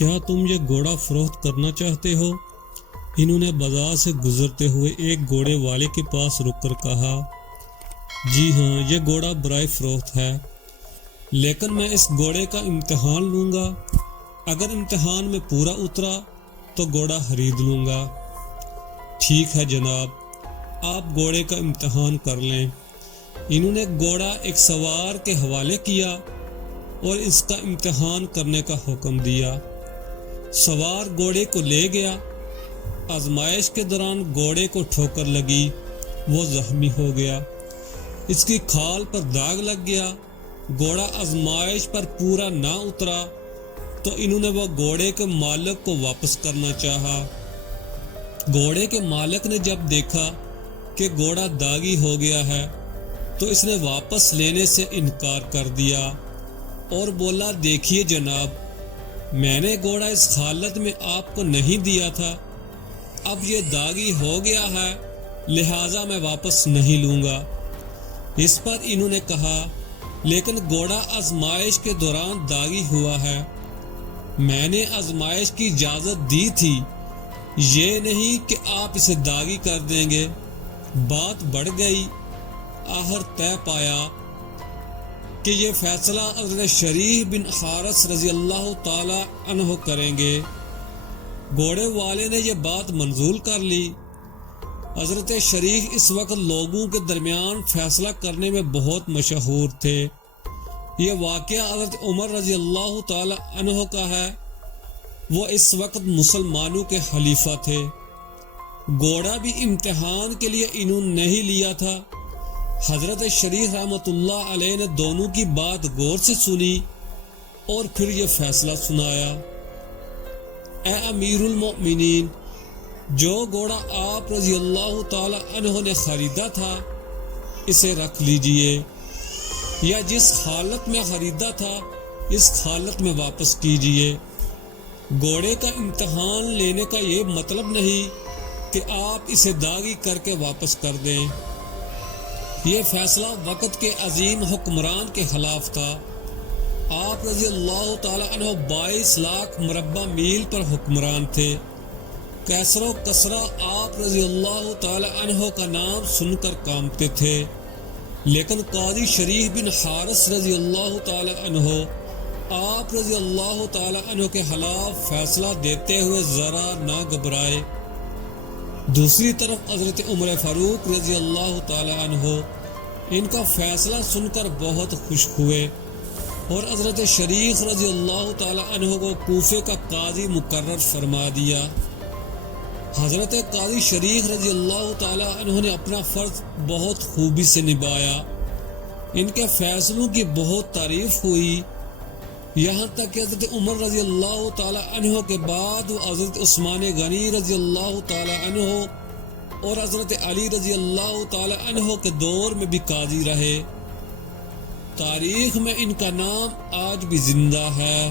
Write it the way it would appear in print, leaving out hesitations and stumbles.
کیا تم یہ گھوڑا فروخت کرنا چاہتے ہو؟ انہوں نے بازار سے گزرتے ہوئے ایک گھوڑے والے کے پاس رک کر کہا، جی ہاں، یہ گھوڑا برائے فروخت ہے، لیکن میں اس گھوڑے کا امتحان لوں گا۔ اگر امتحان میں پورا اترا تو گھوڑا خرید لوں گا۔ ٹھیک ہے جناب، آپ گھوڑے کا امتحان کر لیں۔ انہوں نے گھوڑا ایک سوار کے حوالے کیا اور اس کا امتحان کرنے کا حکم دیا۔ سوار گھوڑے کو لے گیا۔ آزمائش کے دوران گھوڑے کو ٹھوکر لگی، وہ زخمی ہو گیا، اس کی کھال پر داغ لگ گیا۔ گھوڑا آزمائش پر پورا نہ اترا تو انہوں نے وہ گھوڑے کے مالک کو واپس کرنا چاہا۔ گھوڑے کے مالک نے جب دیکھا کہ گھوڑا داغی ہو گیا ہے تو اس نے واپس لینے سے انکار کر دیا اور بولا، دیکھیے جناب، میں نے گھوڑا اس حالت میں آپ کو نہیں دیا تھا، اب یہ داغی ہو گیا ہے، لہٰذا میں واپس نہیں لوں گا۔ اس پر انہوں نے کہا، لیکن گھوڑا آزمائش کے دوران داغی ہوا ہے، میں نے آزمائش کی اجازت دی تھی، یہ نہیں کہ آپ اسے داغی کر دیں گے۔ بات بڑھ گئی، آخر طے پایا کہ یہ فیصلہ حضرت شریح بن حارث رضی اللہ تعالی عنہ کریں گے۔ گھوڑے والے نے یہ بات منظور کر لی۔ حضرت شریح اس وقت لوگوں کے درمیان فیصلہ کرنے میں بہت مشہور تھے۔ یہ واقعہ حضرت عمر رضی اللہ تعالی عنہ کا ہے، وہ اس وقت مسلمانوں کے خلیفہ تھے۔ گھوڑا بھی امتحان کے لیے انہوں نے نہیں لیا تھا۔ حضرت شریح رحمۃ اللہ علیہ نے دونوں کی بات غور سے سنی اور پھر یہ فیصلہ سنایا، اے امیر المؤمنین، جو گھوڑا آپ رضی اللہ تعالی عنہ نے خریدا تھا اسے رکھ لیجئے، یا جس حالت میں خریدا تھا اس حالت میں واپس کیجئے۔ گھوڑے کا امتحان لینے کا یہ مطلب نہیں کہ آپ اسے داغی کر کے واپس کر دیں۔ یہ فیصلہ وقت کے عظیم حکمران کے خلاف تھا۔ آپ رضی اللہ تعالی عنہ 22 لاکھ مربع میل پر حکمران تھے۔ کیسر و کسرا آپ رضی اللہ تعالی عنہ کا نام سن کر کانپتے تھے، لیکن قاضی شریح بن حارث رضی اللہ تعالی عنہ آپ رضی اللہ تعالی عنہ کے خلاف فیصلہ دیتے ہوئے ذرا نہ گھبرائے۔ دوسری طرف حضرت عمر فاروق رضی اللہ تعالی عنہ ان کا فیصلہ سن کر بہت خوش ہوئے اور حضرت شریح رضی اللہ تعالی عنہ کو کوفے کا قاضی مقرر فرما دیا۔ حضرت قاضی شریح رضی اللہ تعالی عنہ نے اپنا فرض بہت خوبی سے نبھایا۔ ان کے فیصلوں کی بہت تعریف ہوئی، یہاں تک کہ حضرت عمر رضی اللہ تعالی عنہ کے بعد وہ حضرت عثمان غنی رضی اللہ تعالی عنہ اور حضرت علی رضی اللہ تعالی عنہ کے دور میں بھی قاضی رہے۔ تاریخ میں ان کا نام آج بھی زندہ ہے۔